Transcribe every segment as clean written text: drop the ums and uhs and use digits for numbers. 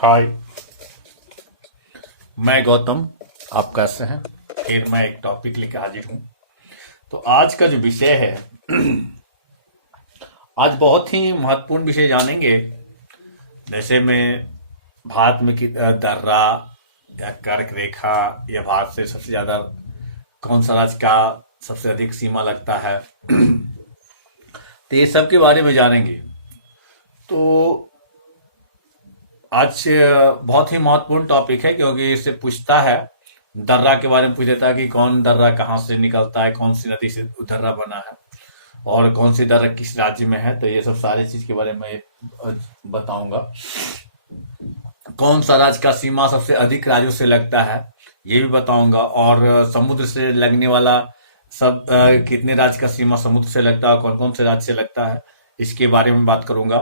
हाय, मैं गौतम। आप कैसे हैं? फिर मैं एक टॉपिक लेकर हाजिर हूँ। तो आज का जो विषय है, आज बहुत ही महत्वपूर्ण विषय जानेंगे। जैसे में भारत में दर्रा या कर्क रेखा या भारत से सबसे ज्यादा कौन सा राज्य का सबसे अधिक सीमा लगता है, तो ये सब के बारे में जानेंगे। तो आज बहुत ही महत्वपूर्ण टॉपिक है, क्योंकि इससे पूछता है, दर्रा के बारे में पूछ देता है कि कौन दर्रा कहाँ से निकलता है, कौन सी नदी से दर्रा बना है और कौन सी दर्रा किस राज्य में है। तो ये सब सारी चीज के बारे में बताऊंगा। कौन सा राज्य का सीमा सबसे अधिक राज्यों से लगता है, ये भी बताऊंगा। और समुद्र से लगने वाला सब कितने राज्य का सीमा समुद्र से लगता है, कौन कौन से राज्य से लगता है, इसके बारे में बात करूंगा।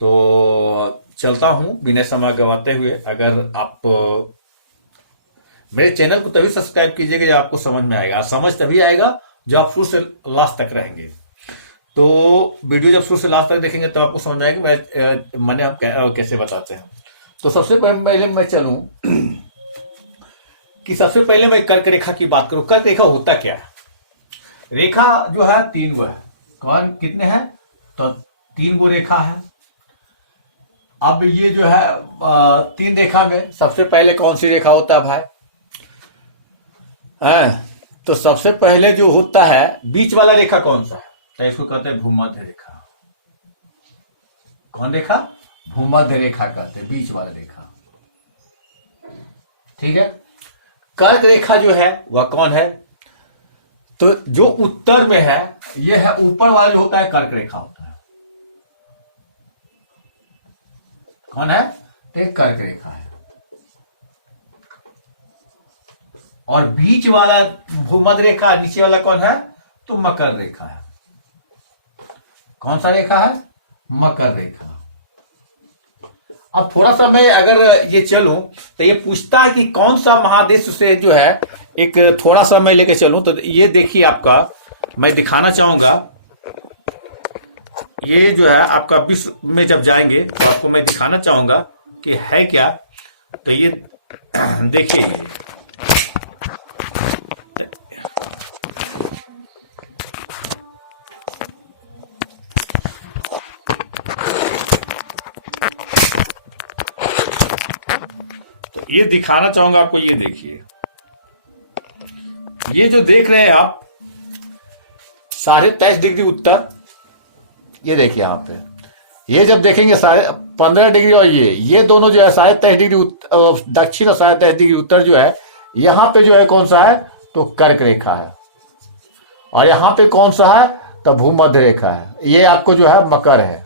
तो चलता हूं बिना समय गवाते हुए। अगर आप मेरे चैनल को तभी सब्सक्राइब कीजिएगा जब आपको समझ में आएगा। समझ तभी आएगा जब आप शुरू से लास्ट तक रहेंगे। तो वीडियो जब शुरू से लास्ट तक देखेंगे तब आपको समझ में आएगा मैंने आप कैसे बताते हैं। तो सबसे पहले मैं चलूं कि सबसे पहले मैं कर्क रेखा की बात करूं। कर्क रेखा होता क्या है? रेखा जो है तीन गो है। कौन कितने हैं? तो तीन गो रेखा है। अब ये जो है तीन रेखा में सबसे पहले कौन सी रेखा होता है भाई? तो सबसे पहले जो होता है बीच वाला रेखा कौन सा है? तो इसको कहते हैं भूमध्य रेखा। कौन रेखा? भूमध्य रेखा कहते हैं, बीच वाला रेखा। ठीक है। कर्क रेखा जो है वह कौन है? तो जो उत्तर में है यह है ऊपर वाला जो होता है कर्क रेखा होता है। कौन है? तो कर्क रेखा है। और बीच वाला भूमध्य रेखा, नीचे वाला कौन है? तो मकर रेखा है। कौन सा रेखा है? मकर रेखा। अब थोड़ा सा मैं अगर ये चलूं तो ये पूछता है कि कौन सा महादेश से जो है, एक थोड़ा सा मैं लेके चलूं तो ये देखिए आपका, मैं दिखाना चाहूंगा। ये जो है आपका विश्व में जब जाएंगे तो आपको मैं दिखाना चाहूंगा कि है क्या। तो ये देखिए, ये दिखाना चाहूंगा आपको। ये देखिए, ये जो देख रहे हैं आप 23.5 डिग्री उत्तर, ये देखिए यहां पे, ये जब देखेंगे 15.5 डिग्री और ये दोनों जो है 23.5 डिग्री दक्षिण और 23.5 डिग्री उत्तर जो है, यहां पे जो है कौन सा है? तो कर्क रेखा है। और यहां पे कौन सा है? तो भूमध्य रेखा है। ये आपको जो है मकर है।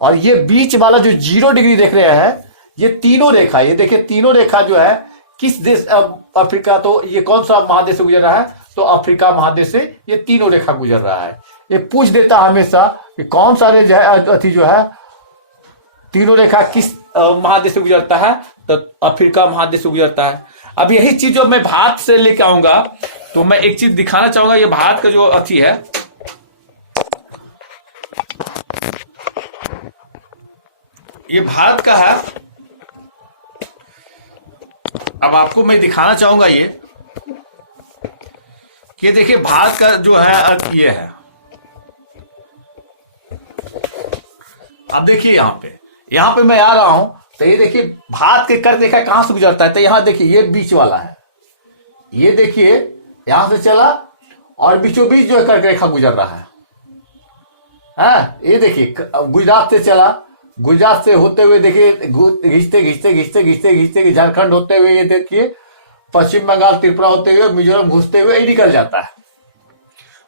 और ये बीच वाला जो 0 डिग्री देख रहे हैं, ये तीनों रेखा, ये देखिए तीनों रेखा जो है किस देश, अफ्रीका, तो ये कौन सा महादेश से गुजर रहा है? तो अफ्रीका महादेश से ये तीनों रेखा गुजर रहा है। ये पूछ देता हमेशा कि कौन सा अथी जो है तीनों रेखा किस महादेश से गुजरता है? तो अफ्रीका महादेश से गुजरता है। अब यही चीज जो मैं भारत से लेके आऊंगा, तो मैं एक चीज दिखाना चाहूंगा। ये भारत का जो अथी है, ये भारत का है। अब आपको मैं दिखाना चाहूंगा ये कि देखिए भारत का जो है ये है। अब देखिए यहां पे मैं आ रहा हूं तो ये देखिए भारत के कर्क रेखा कहां से गुजरता है? तो यहां देखिए ये बीच वाला है। ये देखिए यहां से चला और बीचों बीच जो है कर्क रेखा गुजर रहा है। ये देखिए गुजरात से चला, गुजरात से होते हुए देखिए घिसते घिसते घिसते घिसते घिसते झारखंड होते हुए ये देखिए पश्चिम बंगाल, त्रिपुरा होते हुए मिजोरम घुसते हुए ये निकल जाता है।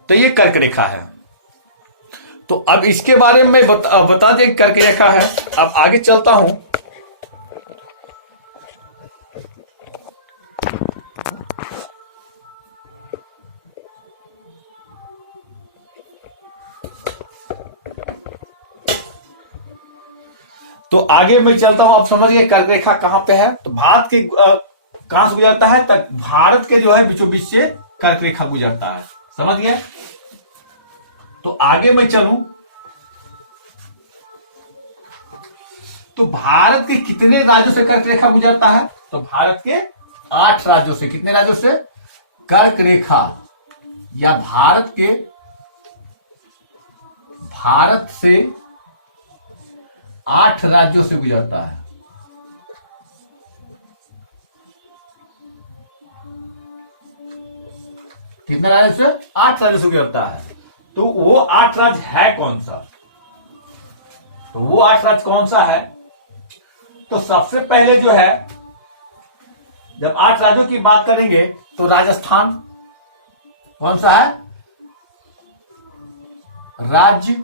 तो ये कर्क रेखा है। तो अब इसके बारे में मैं बता दें कर्क रेखा है। अब आगे चलता हूं। तो आगे मैं चलता हूं। आप समझ गए कर्क रेखा कहां पे है? तो भारत के कहां से गुजरता है? तक भारत के जो है बीचों बीच से कर्क रेखा गुजरता है। समझ गए? तो आगे मैं चलूं तो भारत के कितने राज्यों से कर्क रेखा गुजरता है? तो भारत के 8 राज्यों से। कितने राज्यों से? कर्क रेखा, या भारत से 8 राज्यों से गुजरता है। कितने राज्यों से? 8 राज्यों से गुजरता है। तो वो 8 राज्य है कौन सा? तो वो 8 राज्य कौन सा है? तो सबसे पहले जो है, जब 8 राज्यों की बात करेंगे तो राजस्थान कौन सा है? राज्य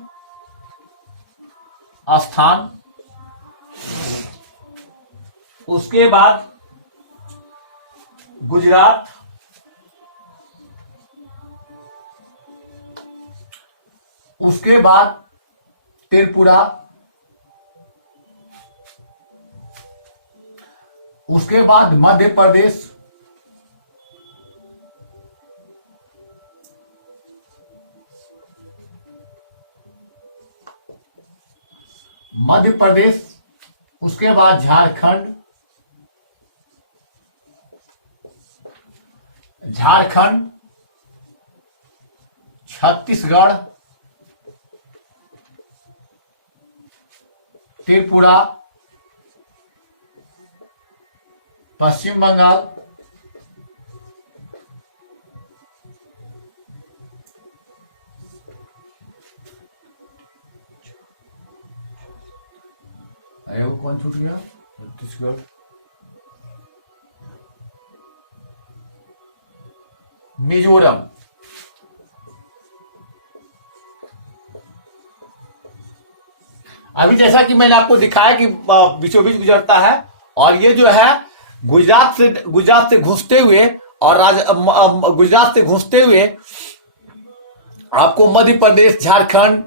स्थान। उसके बाद गुजरात, उसके बाद त्रिपुरा, उसके बाद मध्य प्रदेश, उसके बाद झारखंड, छत्तीसगढ़, त्रिपुरा, पश्चिम बंगाल, अरे वो कौन छूट गया? छत्तीसगढ़, मिजोरम। अभी जैसा कि मैंने आपको दिखाया कि बीचों बीच गुजरता है, और ये जो है गुजरात से घुसते हुए, और गुजरात से घुसते हुए आपको मध्य प्रदेश, झारखंड,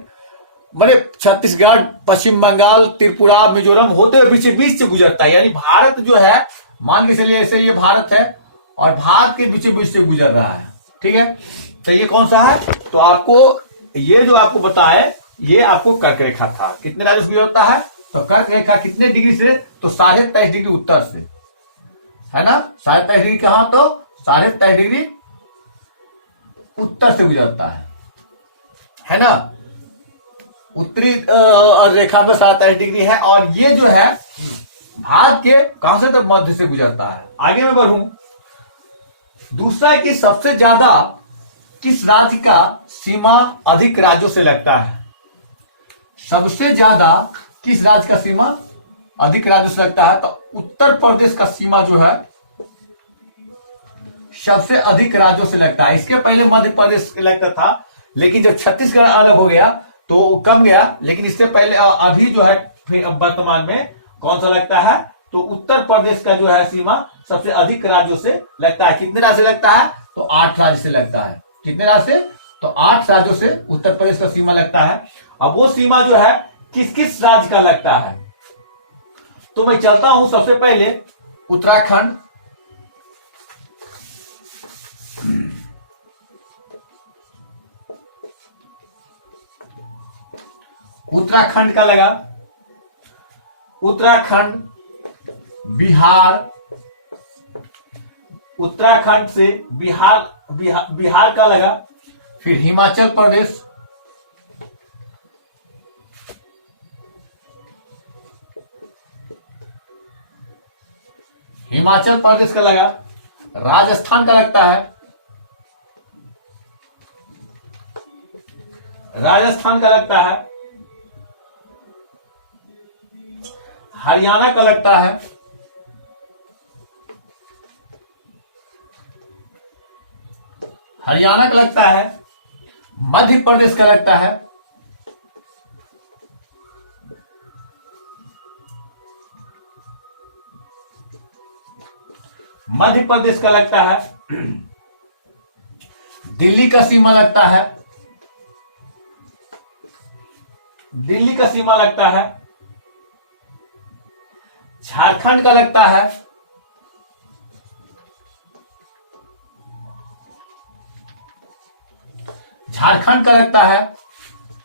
मतलब छत्तीसगढ़, पश्चिम बंगाल, त्रिपुरा, मिजोरम होते हुए बीच से गुजरता है। यानी भारत जो है, मान के चलिए ऐसे ये भारत है, और भारत के बीच से गुजर रहा है। ठीक है, तो ये कौन सा है? तो आपको ये जो आपको बताए, ये आपको कर्क रेखा था। कितने राज्यों से गुजरता है? तो कर्क रेखा कितने डिग्री से? तो 23.5 डिग्री उत्तर से, है ना। 23.5 डिग्री कहां? तो 23.5 डिग्री उत्तर से गुजरता है ना। उत्तरी रेखा में 27 डिग्री है, और ये जो है भारत के कहां से? तो मध्य से गुजरता है। आगे मैं बढ़ूं, दूसरा है कि सबसे ज्यादा किस राज्य का सीमा अधिक राज्यों से लगता है? सबसे ज्यादा किस राज्य का सीमा अधिक राज्यों से लगता है? तो उत्तर प्रदेश का सीमा जो है सबसे अधिक राज्यों से लगता है। इसके पहले मध्य प्रदेश लगता था, लेकिन जब छत्तीसगढ़ अलग हो गया तो कम गया। लेकिन इससे पहले अभी जो है वर्तमान में कौन सा लगता है? तो उत्तर प्रदेश का जो है सीमा सबसे अधिक राज्यों से लगता है। कितने राज्य से लगता है? तो 8 राज्य से लगता है। कितने राज्य से? तो 8 राज्यों से उत्तर प्रदेश का सीमा लगता है। अब वो सीमा जो है किस किस राज्य का लगता है? तो मैं चलता हूं सबसे पहले उत्तराखंड, उत्तराखंड का लगा, उत्तराखंड, बिहार, उत्तराखंड से बिहार का लगा, फिर हिमाचल प्रदेश, हिमाचल प्रदेश का लगा, राजस्थान का लगता है, राजस्थान का लगता है, हरियाणा का लगता है, हरियाणा का लगता है, मध्य प्रदेश का लगता है, मध्य प्रदेश का लगता है, दिल्ली का सीमा लगता है, दिल्ली का सीमा लगता है, झारखंड का लगता है, झारखंड का लगता है,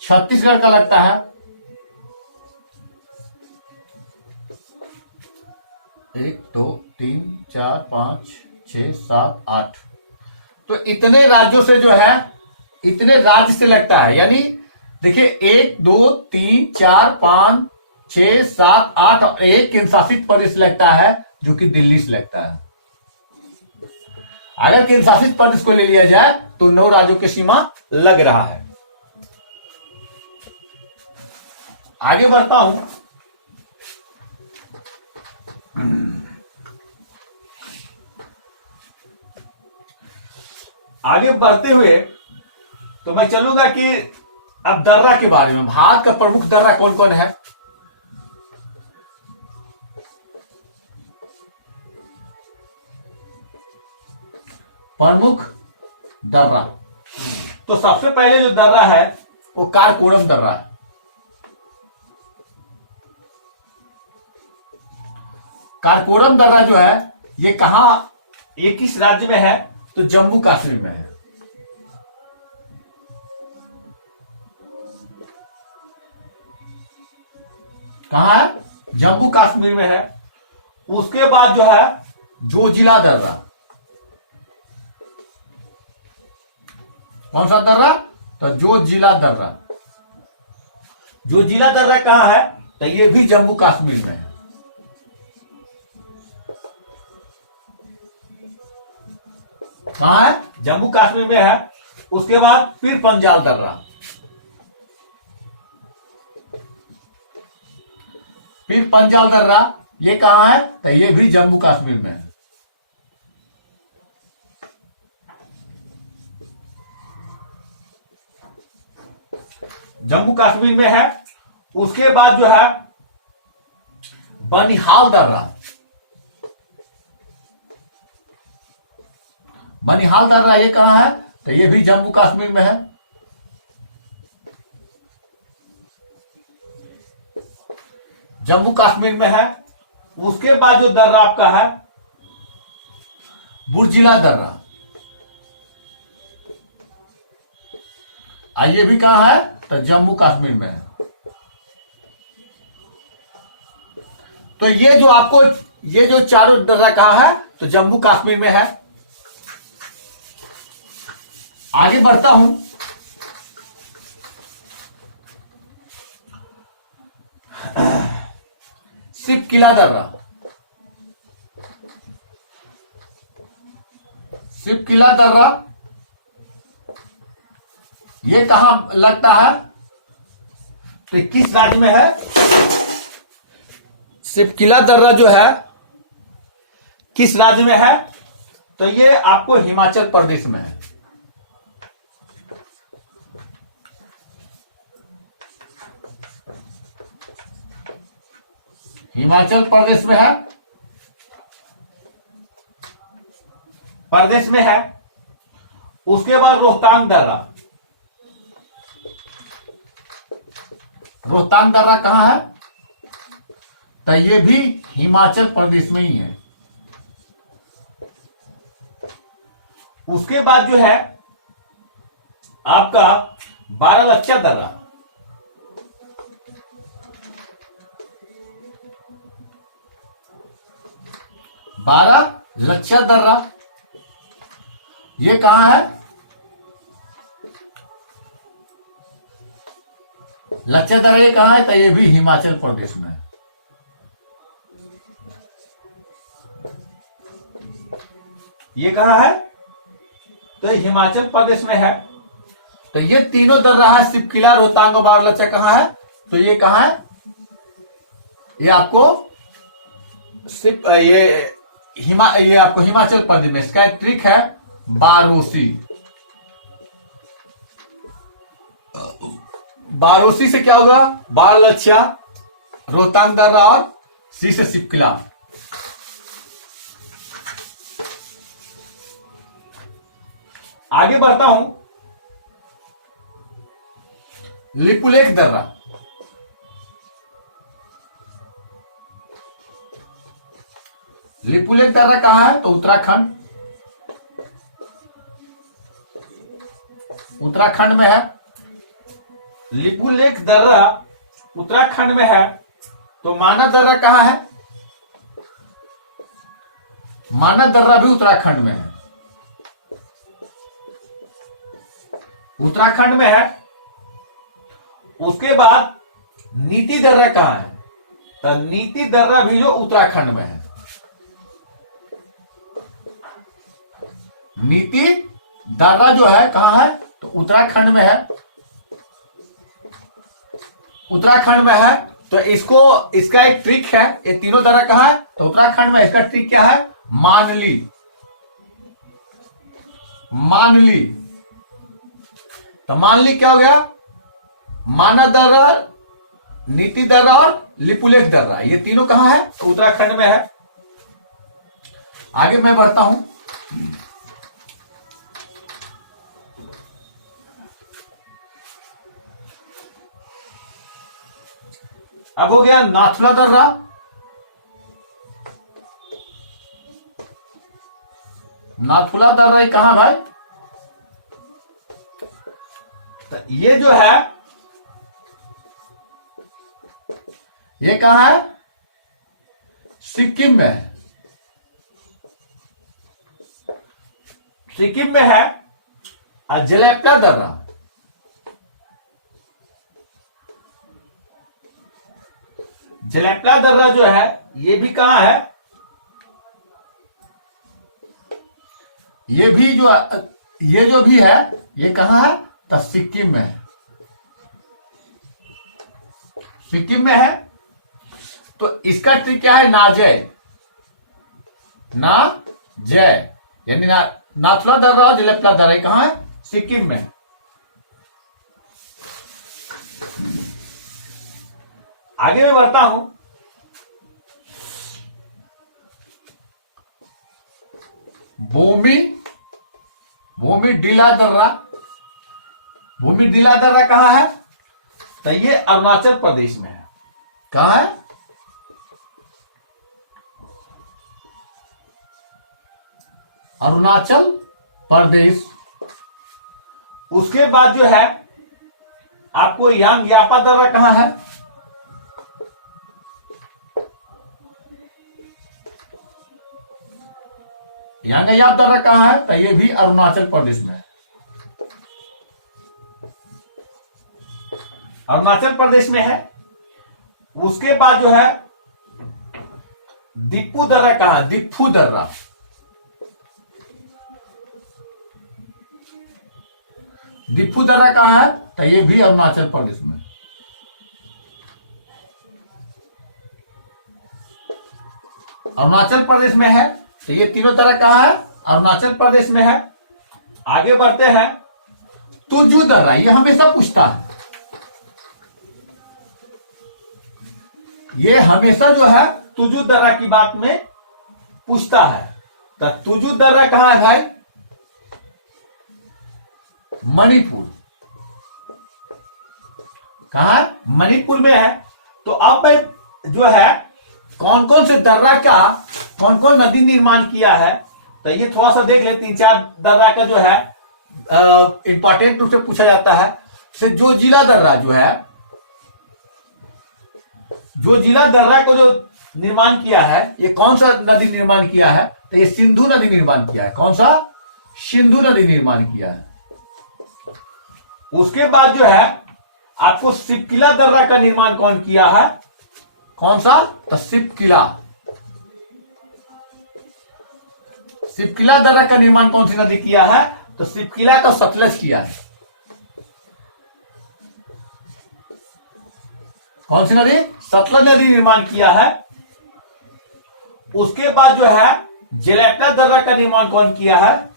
छत्तीसगढ़ का लगता है, एक दो तीन चार पांच छह सात आठ। तो इतने राज्यों से जो है, इतने राज्य से लगता है। यानी देखिए, एक दो तीन चार पांच छह सात आठ और एक केंद्र शासित प्रदेश लगता है जो कि दिल्ली से लगता है। अगर केंद्र शासित प्रदेश को ले लिया जाए तो 9 राज्यों की सीमा लग रहा है। आगे बढ़ता हूं। आगे बढ़ते हुए तो मैं चलूंगा कि अब दर्रा के बारे में। भारत का प्रमुख दर्रा कौन कौन है? प्रमुख दर्रा, तो सबसे पहले जो दर्रा है वो कारकोरम दर्रा है। कारकोरम दर्रा जो है ये कहां, ये किस राज्य में है? तो जम्मू कश्मीर में है। कहां है? जम्मू कश्मीर में है। उसके बाद जो है जोजिला दर्रा। कौन सा दर्रा? तो जोजिला दर्रा। जोजिला दर्रा कहां है? तो ये भी जम्मू कश्मीर में है। कहां है? जम्मू कश्मीर में है। उसके बाद फिर पंजाल दर्रा। फिर पंजाल दर्रा, ये कहां है? तो ये भी जम्मू कश्मीर में है। जम्मू कश्मीर में है। उसके बाद जो है बनिहाल दर्रा। बनिहाल दर्रा ये कहां है? तो ये भी जम्मू कश्मीर में है। जम्मू कश्मीर में है। उसके बाद जो दर्रा आपका है बुर्जिला दर्रा। ये भी कहां है? तो जम्मू कश्मीर में है। तो ये जो आपको, ये जो चारों दर्रा कहां है? तो जम्मू कश्मीर में है। आगे बढ़ता हूं। सिपकिला दर्रा। सिपकिला दर्रा ये कहां लगता है? तो किस राज्य में है? सिपकिला दर्रा जो है किस राज्य में है? तो ये आपको हिमाचल प्रदेश में है। हिमाचल प्रदेश में है। प्रदेश में है। उसके बाद रोहतांग दर्रा। रोहतांग दर्रा कहां है? तो ये भी हिमाचल प्रदेश में ही है। उसके बाद जो है आपका बारालच्चा दर्रा। बारालच्चा दर्रा ये कहां है? लच्चा दर्रा ये कहां है? तो ये भी हिमाचल प्रदेश में है। ये कहां है? तो हिमाचल प्रदेश में है। तो ये तीनों दर्रा है, सिपकिला, रोहतांग और बारालच्चा कहां है? तो ये कहां है? ये आपको ये आपको हिमाचल प्रदेश में। इसका एक ट्रिक है, बारोसी। बारोसी से क्या होगा? बारालच्चा, रोहतांग दर्रा और सी से सिपकिला। आगे बढ़ता हूं। लिपुलेख दर्रा। लिपुलेख दर्रा कहां है? तो उत्तराखंड। उत्तराखंड में है। लिपुलेख दर्रा उत्तराखंड में है। तो माना दर्रा कहां है? मानस दर्रा भी उत्तराखंड में है, उत्तराखंड में है। उसके बाद नीति दर्रा कहां है? तो नीति दर्रा भी जो उत्तराखंड में है। नीति दर्रा जो है कहां है? तो उत्तराखंड में है, उत्तराखंड में है। तो इसका एक ट्रिक है, ये तीनों दर्रा कहां है? तो उत्तराखंड में। इसका ट्रिक क्या है? मानली, मानली। तो मानली क्या हो गया? मानस दर्रा, नीति दर्रा और लिपुलेख दर्रा, ये तीनों कहां है? तो उत्तराखंड में है। आगे मैं बढ़ता हूं। अब हो गया नाथुला दर्रा। नाथुला दर्रा कहां भाई? तो ये जो है, ये कहां है? सिक्किम में है, सिक्किम में है। और जलेप्ला दर्रा, जलेप्ला दर्रा जो है ये भी कहां है? ये जो भी है ये कहां है? तो सिक्किम में है, सिक्किम में है। तो इसका ट्रिक क्या है? ना जय, ना जय, यानी नाथुला दर्रा और जलेप्ला दर्रा कहां है? सिक्किम में। आगे मैं बढ़ता हूं। भूमि डीला दर्रा, भूमि डीला दर्रा कहां है? तो ये अरुणाचल प्रदेश में है। कहां है? अरुणाचल प्रदेश। उसके बाद जो है आपको यांग यापा दर्रा कहां है? यांग यापा दर्रा कहां है? तो ये भी अरुणाचल प्रदेश में है, अरुणाचल प्रदेश में है। उसके बाद जो है दिप्पू दर्रा कहां? दिप्पू दर्रा, दिप्पू दर्रा कहां है? तो ये भी अरुणाचल प्रदेश में। अरुणाचल प्रदेश में है। तो ये तीनों दर्रा कहां है? अरुणाचल प्रदेश में है। आगे बढ़ते हैं। तुजू दर्रा, ये हमेशा पूछता है, ये हमेशा जो है तुजू दर्रा की बात में पूछता है। तो तुजू दर्रा कहां है भाई? मणिपुर। कहां है? मणिपुर में है। तो अब मैं जो है कौन कौन से दर्रा का कौन कौन नदी निर्माण किया है, तो ये थोड़ा सा देख ले। 3-4 दर्रा का जो है इंपॉर्टेंट रूप से पूछा जाता है। से जो जिला दर्रा जो है, जो जिला दर्रा को जो निर्माण किया है, ये कौन सा नदी निर्माण किया है? तो ये सिंधु नदी निर्माण किया है। कौन सा? सिंधु नदी निर्माण किया है। उसके बाद जो है आपको सिपकिला दर्रा का निर्माण कौन किया है? कौन सा? तो सिपकिला, सिपकिला दर्रा का निर्माण कौन सी नदी किया है? तो सिपकिला का सतलज किया है। कौन सी नदी? सतलज नदी निर्माण किया है। उसके बाद जो है जलेप्ला दर्रा का निर्माण कौन किया है?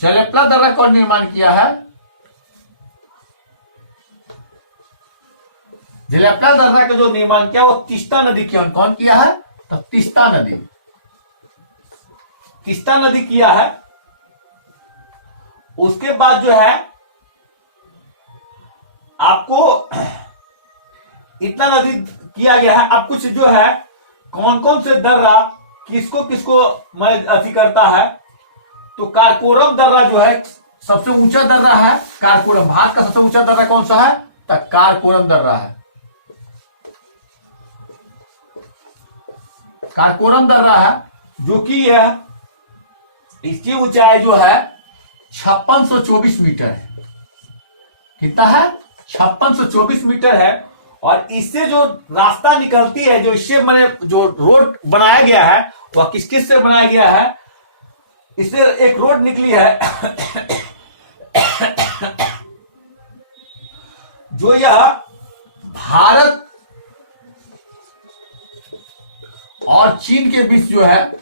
जलेप्ला दर्रा कौन निर्माण किया है? जलेप्ला दर्रा का जो निर्माण किया वो तीस्ता नदी कौन किया है? तो तीस्ता नदी, तीस्ता नदी किया है। उसके बाद जो है आपको इतना नदी किया गया है। अब कुछ जो है कौन कौन से दर्रा किसको किसको मैं अति करता है, तो कारकोरम दर्रा जो है सबसे ऊंचा दर्रा है कारकोरम। भारत का सबसे ऊंचा दर्रा कौन सा है, तो कारकोरम दर्रा है। कारकोरम दर्रा है जो कि यह इसकी ऊंचाई जो है 5624 मीटर है। कितना है, 5624 मीटर है। और इससे जो रास्ता निकलती है, जो इससे मैंने जो रोड बनाया गया है वह किस किस से बनाया गया है, इससे एक रोड निकली है जो यह भारत और चीन के बीच जो है,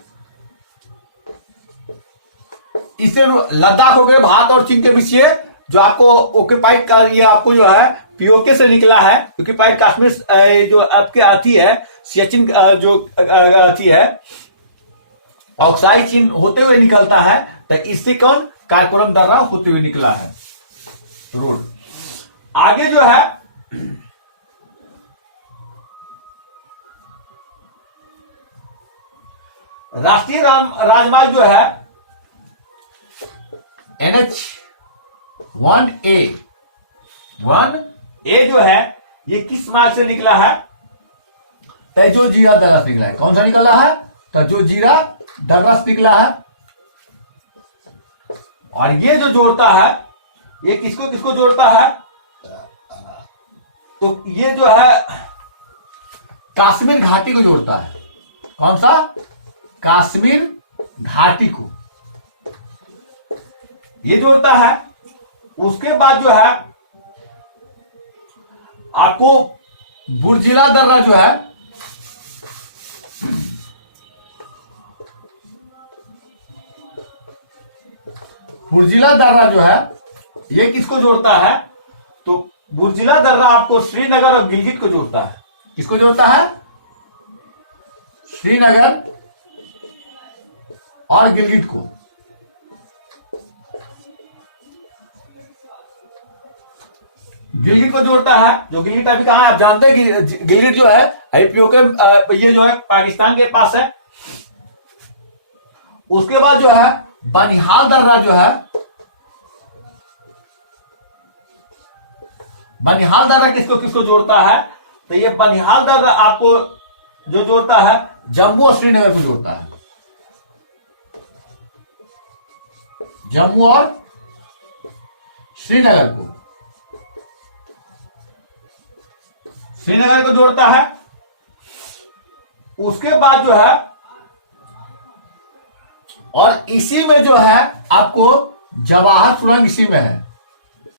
इसे लद्दाख हो गए भारत और चीन के बीच, ये जो आपको ऑक्यूपाइड का ये आपको जो है पीओके से निकला है, ऑक्यूपाइड कश्मीर जो आपके आती है सियाचिन जो आती है ऑक्साई चीन होते हुए निकलता है, तो इससे कौन कारकोरम दर्रा होते हुए निकला है रोड। आगे जो है राष्ट्रीय राजमार्ग जो है NH-1A जो है ये किस मार्ग से निकला है, तैजो जीरा दर्रा से निकला है। कौन सा निकला है, तैजो जीरा दर्रा से निकला है। और ये जो जोड़ता है, ये किसको किसको जोड़ता है, तो ये जो है कश्मीर घाटी को जोड़ता है। कौन सा, कश्मीर घाटी को ये जोड़ता है। उसके बाद जो है आपको बुर्जिला दर्रा जो है, बुर्जिला दर्रा जो है ये किसको जोड़ता है, तो बुर्जिला दर्रा आपको श्रीनगर और गिलगित को जोड़ता है। किसको जोड़ता है, श्रीनगर और गिलगित को। गिलगित को जोड़ता है, जो गिलगित अभी कहां है आप जानते हैं कि गिलगित जो है अभी पीओके ये जो है पाकिस्तान के पास है। उसके बाद जो है बनिहाल दर्रा जो है, बनिहाल दर्रा किसको किसको जोड़ता है, तो ये बनिहाल दर्रा आपको जो जोड़ता है जम्मू और श्रीनगर को जोड़ता है। जम्मू और श्रीनगर को, श्रीनगर को जोड़ता है। उसके बाद जो है और इसी में जो है आपको जवाहर सुरंग इसी में है।